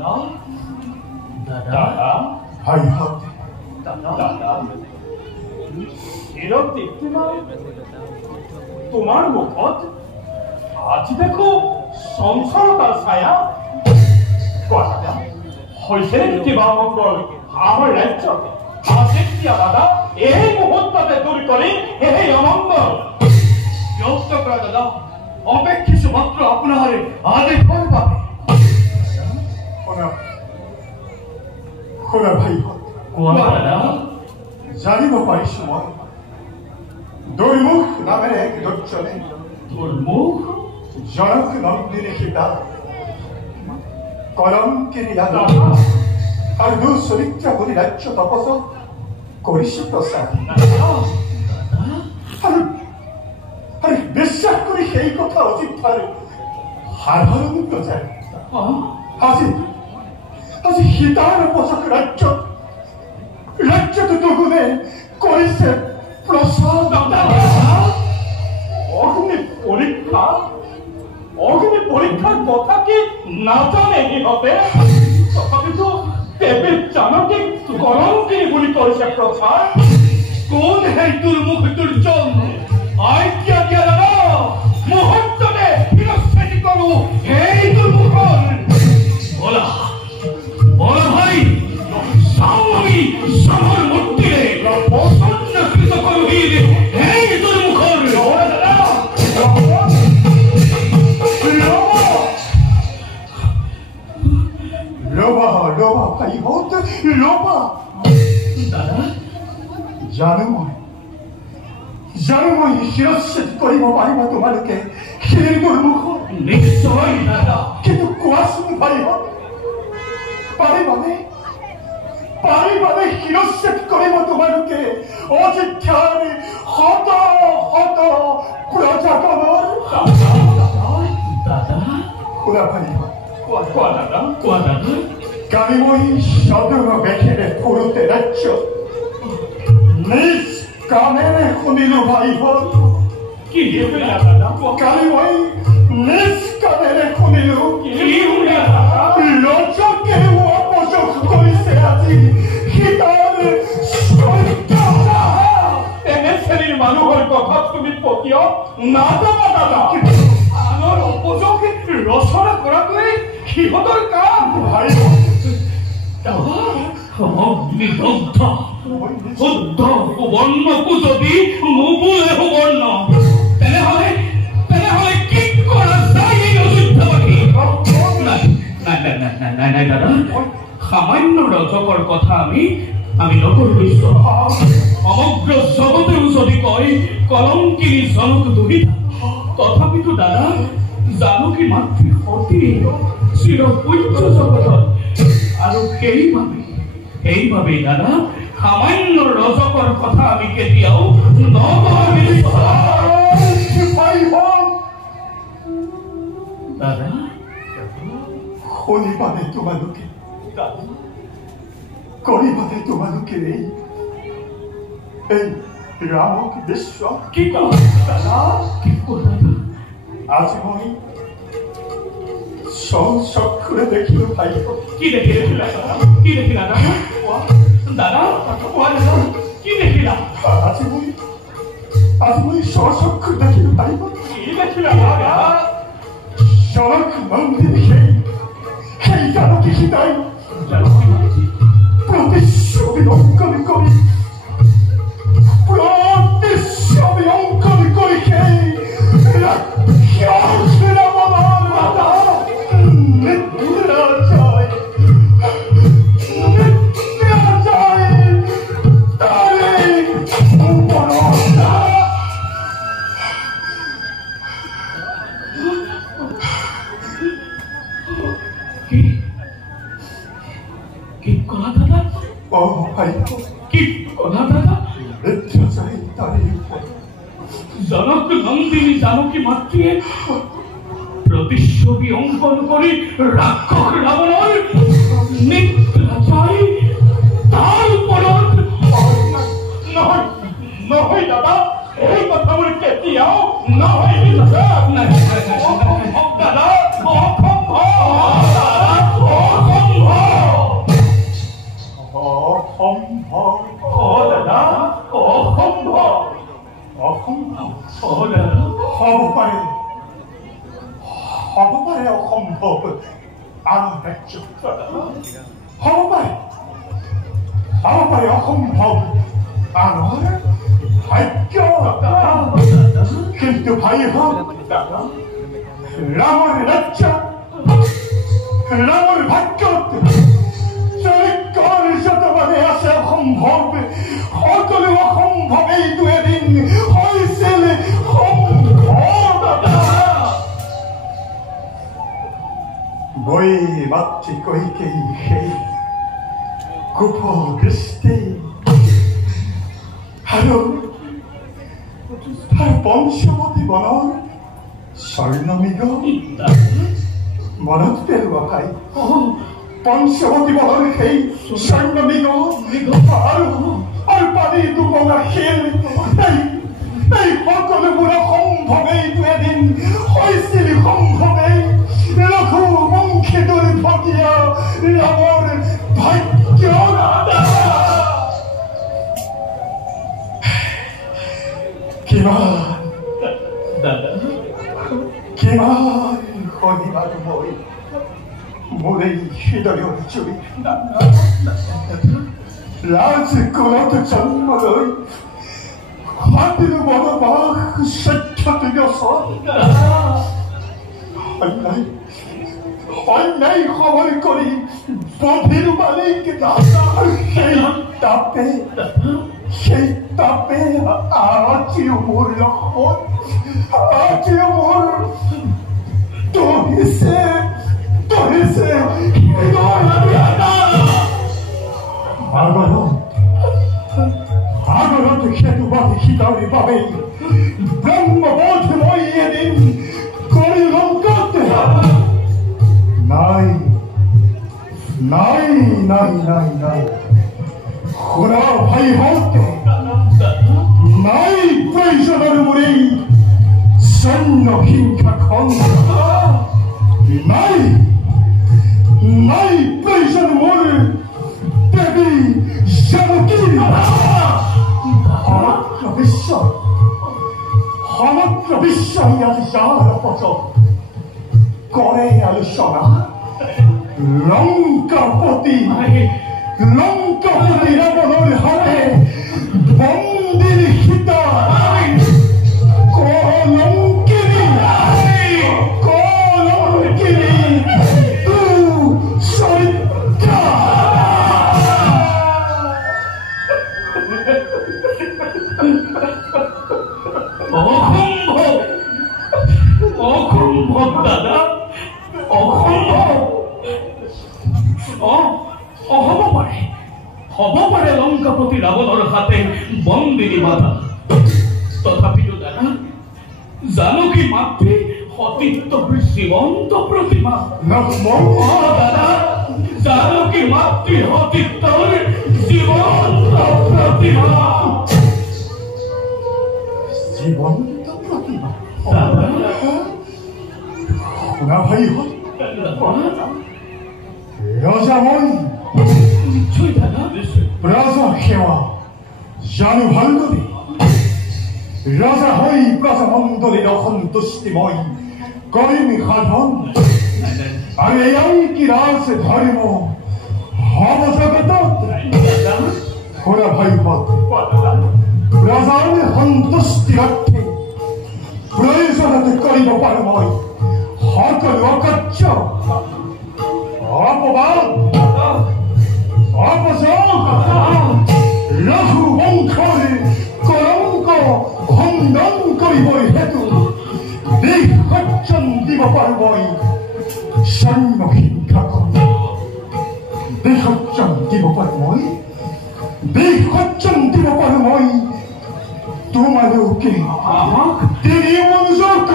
দাদা দাদা ভাই হত দাদা দাদা এরকম দেখতে নাই তোমার মুখত আজ দেখো সংসারতার ছায়া কথা হয়েছে কিবা মঙ্গল আমার রাজ্য আছে কি দাদা এই মুহূর্ততে দূর করে এই অমঙ্গল বিরক্ত করা দাদা অপেক্ষিত মাত্র আপনার আদেশ করবা শোনা ভাই হত দাদা জানিব পাৰিছো মই দুৰ্মুখ নামেৰে এক দক্ষনে দুৰ্মুখ জনক নন্দিনী সীতা কলংকিনী দাদা আৰু দুচৰিত্ৰ বুলি ৰাজ্য তপস কৰিছে প্ৰচাৰ আৰু বিশ্বাস কৰি সেই কথা অজিতাৰ সাধাৰণ প্ৰচাৰ আজি সীতাৰ উপচক ৰাজ্যটো দুগুণে কৰিছে প্ৰচাৰ অগ্নি পৰীক্ষাৰ কথা কি না জানে ইহঁতে তথাপিতো দেৱী জানকী কলংকিনী বুলি কৰিছে প্ৰচাৰ কোন সেই দুৰ্মুখ দুৰ্জন আজ্ঞা দিয়া দাদা মুহূৰ্ততে শিৰচ্ছেদ কৰো সেই দুৰ্মুখৰ বলা বলা ভাই সামৰি সামৰ মূৰ্তিৰে প্ৰসন্নকৃত কৰো সেই দুৰ্মুখৰ ৰবা ভাই হত ৰবা দাদা জানো মই শিৰচ্ছেদ কৰিব পাৰিবা তোমালোকে সেই দুৰ্মুখৰ নিশ্চয় দাদা কিন্তু কোৱাচোন ভাই হত পাৰিবানে শিৰচ্ছেদ কৰিব তোমালোকে অযোধ্যাৰ শত শত প্ৰজাগণৰ দাদা শুনা ভাই কোৱা দাদা কালি মই সদন বেশেৰে ফুৰোতে ৰাজ্য নিজ কামেৰে শুনিলো ভাই হত কি কালি মই নিজ কামেৰে শুনিলো ৰজকে অপযোগ কৰিছে আজি সীতাৰ তেনে শ্ৰেণীৰ মানুহৰ কথা তুমি পতিয় নাযাবা দাদা আনৰ অপযোগ ৰচনা কৰাটোৱেই সিহঁতৰ কাম ভাই শুদ্ধ সুবৰ্ণকো যদি নুবোলে সুবৰ্ণ তেনেহলে কি কৰা যায় এই অযোধ্যাবাসী নাই দাদা সামান্য ৰজকৰ কথা আমি নকৰিছো সমগ্ৰ জগতেও যদি কয় কলংকিনী জনক দুহিতা তথাপিতো দাদা জানকী মাতৃ সতী চিৰ পূজ্য জগতত আৰু সেইবাবে দাদা সামান্য ৰজকৰ কথা আমি কেতিয়াও দাদা শুনিবানে তোমালোকে কৰিবানে তোমালোকে এই ৰামক বিশ্বাস কি দাদা আজি মই চক্ষুৰে দেখিলো ভাই কি দেখিলা দাদা কি দেখিলা আজি মই চক্ষু দেখিলো ভাই কি দেখিলা জনক নন্দিনী সেই জানকী সীতাই প্ৰতিচ্ছবি অংকন কৰি সেই জনক নন্দিনী জানকী মাতৃয়ে প্ৰতিচ্ছবি অংকন কৰি ৰাক্ষস ৰাৱণৰ নিদ্ৰা যায় তাৰ ওপৰত নহয় দাদা এই কথাবোৰ কেতিয়াও নহয় দাদা অসম্ভৱ অসম্ভৱ দাদা অসম্ভৱ অসম্ভৱ দাদা হ'ব পাৰে অসম্ভৱ আন ৰাজ্য হ'ব পাৰে অসম্ভৱ আনৰ ভাগ্য কিন্তু ভাই হওক ৰামৰ ৰাজ্য ৰামৰ ভাগ্যত চৰিত্ৰৰ যতমানে আছে অসম্ভৱ সকলো অসম্ভৱ এইটো এদিন হৈছিল সম্ভৱ গৈ মাতৃ কৈকেই সেই কুপদৃষ্টি আৰু তাৰ পঞ্চমতী বনৰ স্বৰ্ণমৃগ মনত পেলোৱা ভাই পঞ্চমতী বনৰ সেই স্বৰ্ণমৃগ আৰু পানী দুমঙা শিল এই সকলোবোৰ অসম্ভৱেইটো এদিন হৈছিল সম্ভৱেই ৰঘুবংশী দুৰ্ভগীয়া ৰামৰ ভাগ্য কিমান শনিবাৰ মই মোৰ এই হৃদয়ৰ জুই ৰাজকুলত জন্ম লৈ মাতিলো বনবাস 14 বছৰ অন্যায় সময় কৰি বন্ধিৰ মালিক সেই তাপে আজিও মোৰ লগত আজিও মোৰ তহিছে আগৰত সেতুবাদী শিকাৰীৰ বাবেই ব্ৰহ্মবোধ মই এদিন কৰি লংকাত নাই শুনা ভাই হওঁতে নাই প্ৰয়োজনৰ মোৰেই সৈন্য হিংসাখন নাই প্ৰয়োজন মোৰ দেৱী জানকী সমগ্ৰ বিশ্ব ইয়াত যাৰ পথত কৰে আলোচনা লংকাপতি ৰাৱণৰ হাতে বন্দীৰ সীতা কলংকিনী চৰিত্ৰ অসম্ভৱ দাদা অসম্ভৱ হ'ব পাৰে লংকাপতি ৰাৱণৰ হাতে বন্দিনী মাতা তথাপিতো দাদা জানকী মাতৃ সতীত্বৰ জীৱন্ত প্ৰতিমা দাদা জানকী মাতৃ সতীত্বৰ জীৱন্ত প্ৰতিমা শুনা ভাই ৰজা মই নিশ্চয় দাদা প্ৰজা সেৱা জানো ভালদৰে ৰজা হৈ প্ৰজামণ্ডলীৰ অসন্তুষ্টি মই কৰিম সাধন আৰু এয়াই কি ৰাজ ধৰ্ম হব জগতত শুনা ভাই প্ৰজাৰ সন্তুষ্টি ৰক্ষে প্ৰয়োজনতে কৰিব পাৰো মই সকলো অকাৰ্য অপবাদ অপযোগ ৰঘুবংশৰ কলংক খণ্ডন কৰিবই হেতু দেশ সজ্জন দিব পাৰো মই সৈন্য হিংসাখন দেশ সজ্জন দিব পাৰো মই তোমালোকে তিনি মনোযোগ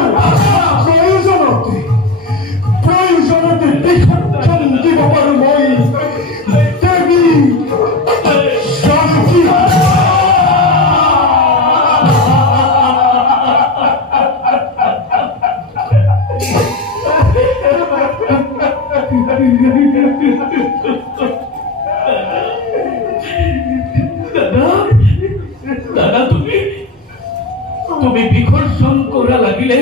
প্ৰয়োজনতে দেশ সজ্জন দিব পাৰো মই দেৱী জানকী তুমি বিকর্ষণ করা লাগিলে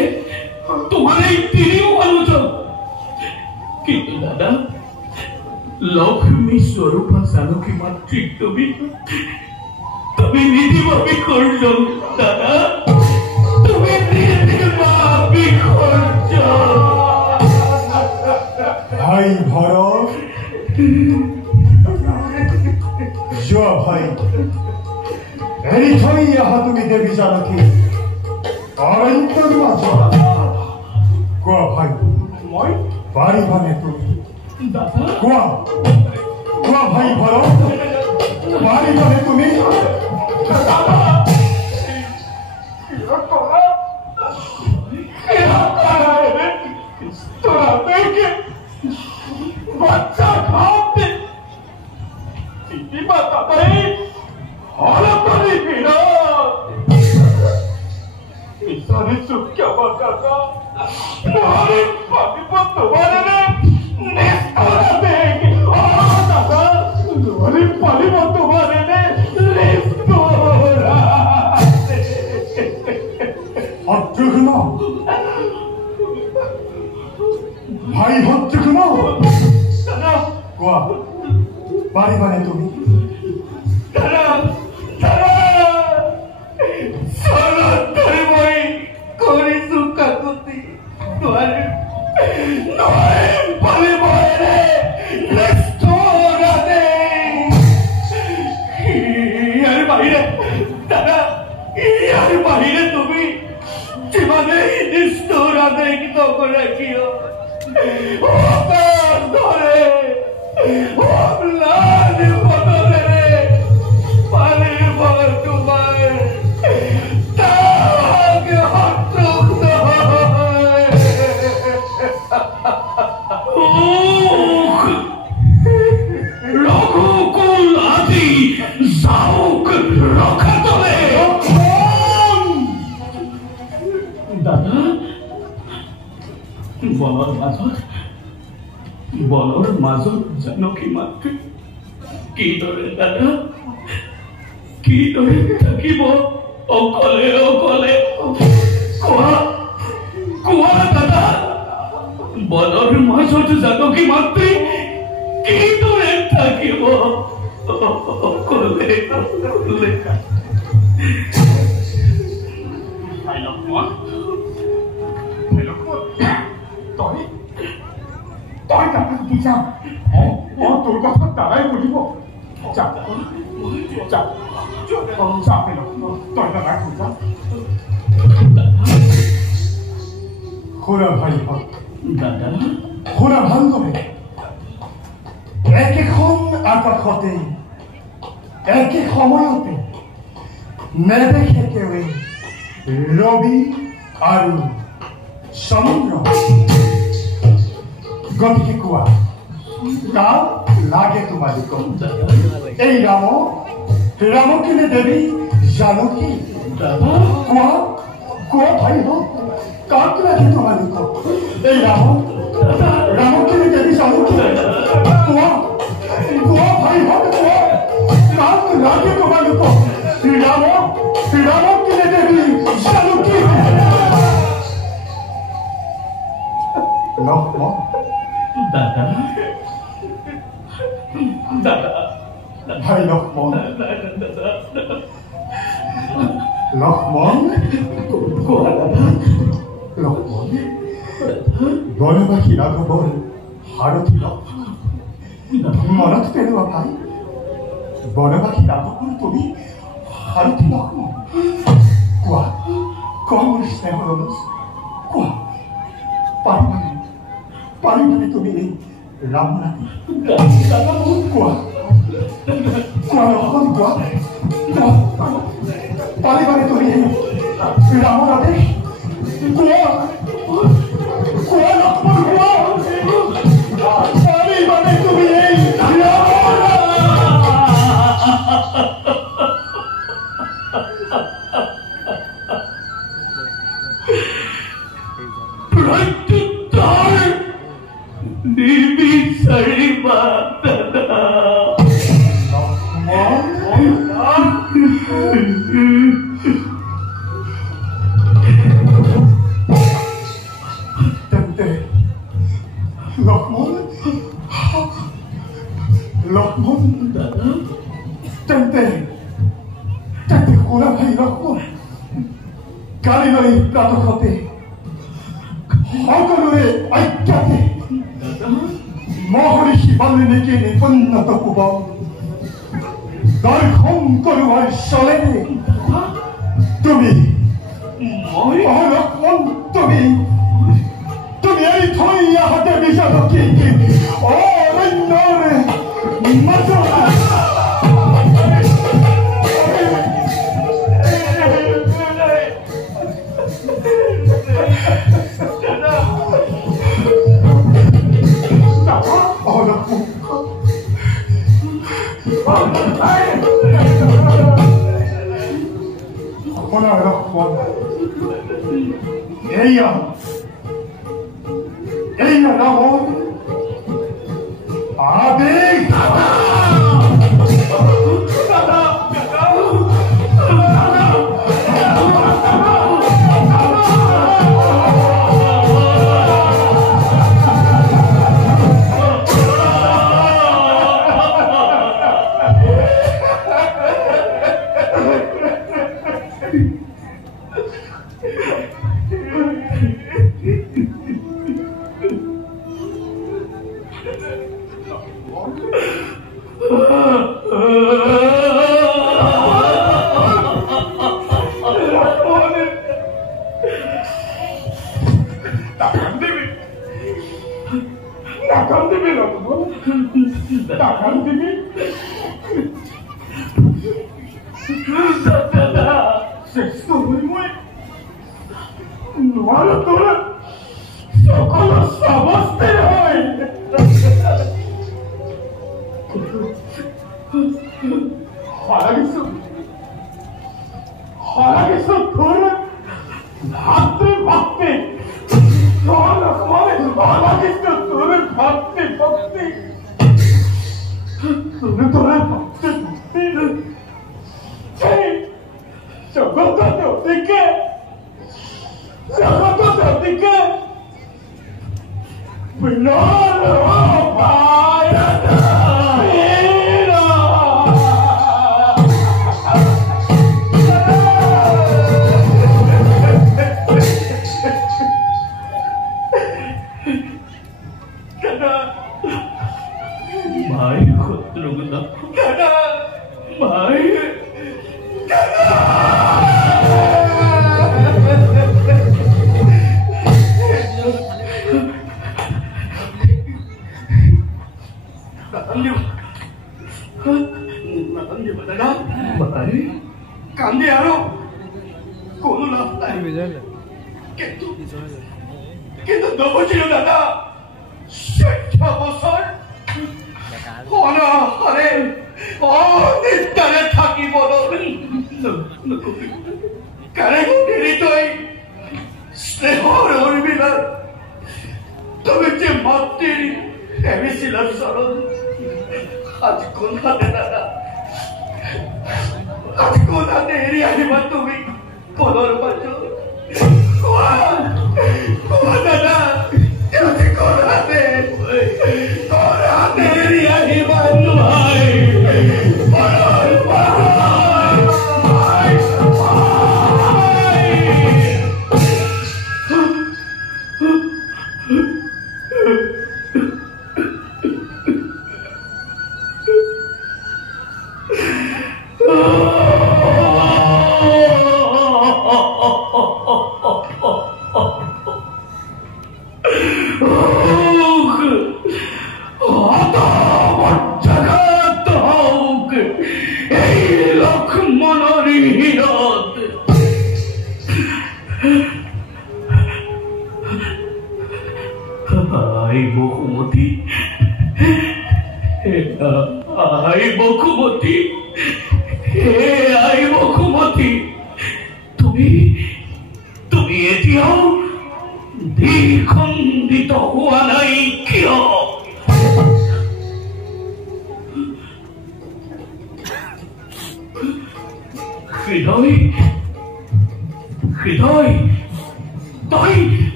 তোমার এই তিনিও অনুযোগ কিন্তু দাদা লক্ষ্মী স্বরূপা জানকী মাতৃ তুমি নিদিবা বিকর্ষণ দাদা তুমি নিদিবা বিকর্ষণ ভাই ভরত যোৱা ভাই এৰি থৈ আহা তুমি দেৱী জানকী অৰণ্যৰ মাজত কোৱা ভাই মই পাৰিবানে তুমি দাদা কোৱা কোৱা ভাই ভৰত পাৰিবানে তুমি बच्चा खाते सीधी बात नहीं और बड़ी पीड़ा सारी सुख क्या बात था तुम्हारे पानी पर तुम्हारे ने निष्ठुरा देंगे दादा तुम्हारे पानी पर तुम्हारे ने निष्ठुरा হত্যঘ্ন ভাই হত্যঘ্ন কোৱা পাৰিবানে তুমি বাহিৰে তুমি জীবনে নিষ্ঠুৰা দেখিত কৰে কিও ধৰে ৰঘুকুল আদি যাওক ৰক্ষা তলে দাদা বলৰ মাজত জানকী মাতৃ কিদৰে দাদা কিদৰে থাকিব অকলে অকলে কোৱা দাদা বলৰ মাজত জানকী মাতৃ কিদৰে থাকিব অকলে অকলে তই তাকে বুঝা তোৰ কথা তাৰাই বলিব তই তাৰাই বুঝা খুৰা ভাই দাদা খুৰা ভালদৰে একেখন আকাশতে একে সময়তে নেদেখেকেৱে ৰবি আৰু চন্দ্ৰ গতিকে কোৱা কাক লাগে তোমালোকক এই ৰামকে নে দেৱী জানকী কোৱা কোৱা ভাই কাক লাগে তোমালোকক এই ৰামকে নে দেৱী জানকী কোৱা কোৱা ভাই কোৱা কাক লাগে তোমালোকক ৰামকে নে দেৱী জানকী লক্ষ্মণ দাদা দাদা ভাই লক্ষ্মণ লক্ষ্মণ কোৱা দাদা লক্ষ্মণ বনবাসী ৰাঘৱৰ সাৰথী লক্ষ্মণ মনত পেলোৱা ভাই বনবাসী ৰাঘৱৰ তুমি সাৰথী লক্ষ্মণ কোৱা কোৱা মোৰ স্নেহৰ অনুজ কোৱা পাৰিবানে তুমি এই ৰাম ৰাতি কোৱা কোৱা লক্ষ্মণ কোৱা পাৰিবানে তুমি এই ৰামৰ আদেশ কোৱা কোৱা লক্ষ্মণ কোৱা পাৰিবানে তুমি এই কালিলৈ প্ৰাতঃতে সকলোৰে আজ্ঞাতে মহৰি শিৱালিনীকে নিপন্নত কোবাও দৰ্শন কৰোৱাৰ চলে তুমি লক্ষ্মণ তুমি এৰি থৈ আহোঁতে বিচাৰকি অৰণ্যৰ মাজত Ella no voy a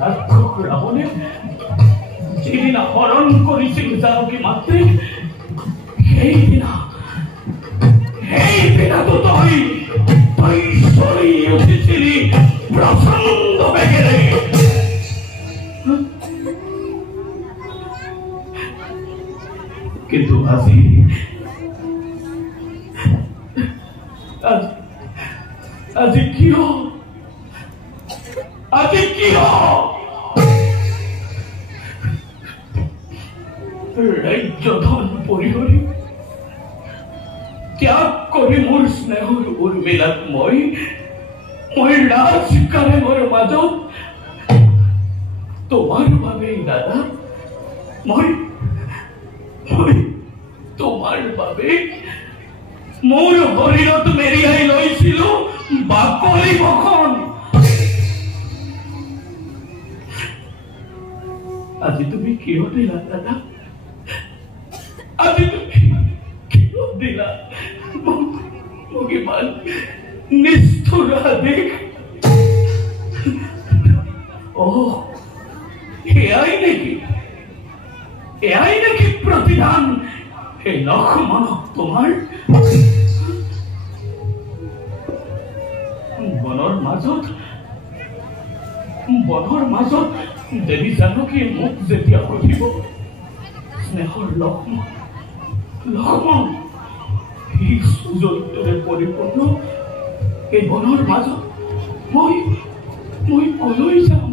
ৰাক্ষস ৰাৱণে যিদিনা হৰণ কৰিছিল জানকী মাতৃক, সেইদিনাতো তই চলি উঠিছিলি প্ৰচণ্ড বেগেৰে। কিন্তু আজি কিয় ৰাজ্যধন পৰিহৰি ত্যাগ কৰি মোৰ স্নেহৰ উৰ্মিলাক মই ৰাজকাৰেঙৰ মাজত তোমাৰ বাবে দাদা, মই তোমাৰ বাবে মোৰ শৰীৰত মেৰিয়াই লৈছিলো বাকলি বখন। আজি তুমি কিয় দিলা দাদা? আজি তুমি কিয় দিলা মোক ইমান নিষ্ঠুৰ আদেশ? এয়াই নেকি প্ৰতিদান এই লক্ষ্মণক তোমাৰ? বনৰ মাজত দেৱী জানকীয়ে মোক যেতিয়া সুধিব, স্নেহৰ লক্ষ্মণ এই সুজলৰে পৰিপূৰ্ণ এই বনৰ মাজত মই কলৈ যাম?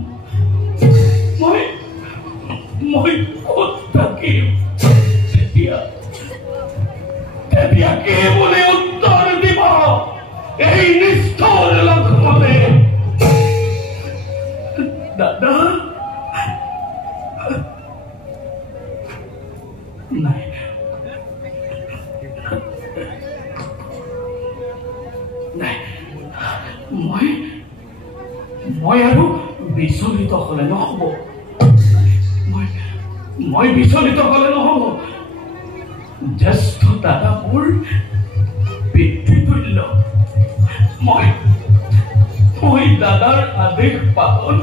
মই ক'ত থাকিম? তেতিয়া কে বোলে উত্তৰ দিব এই নিষ্ঠুৰ লক্ষ্মণে? দাদা নাই, মই আৰু বিচলিত হলে নহব। মই বিচলিত হলে নহব। জ্যেষ্ঠ দাদা মোৰ পিতৃতুল্য। মই দাদাৰ আদেশ পালন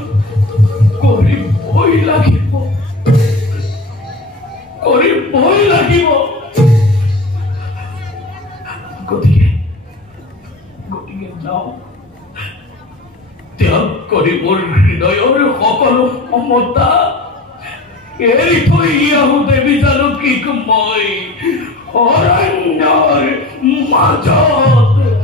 কৰিবই লাগিব। গতিকে যাওঁ, ত্যাগ কৰি মোৰ হৃদয়ৰ সকলো মমতা এৰি থৈ আহো দেৱী জানকীক মই অৰণ্যৰ মাজত।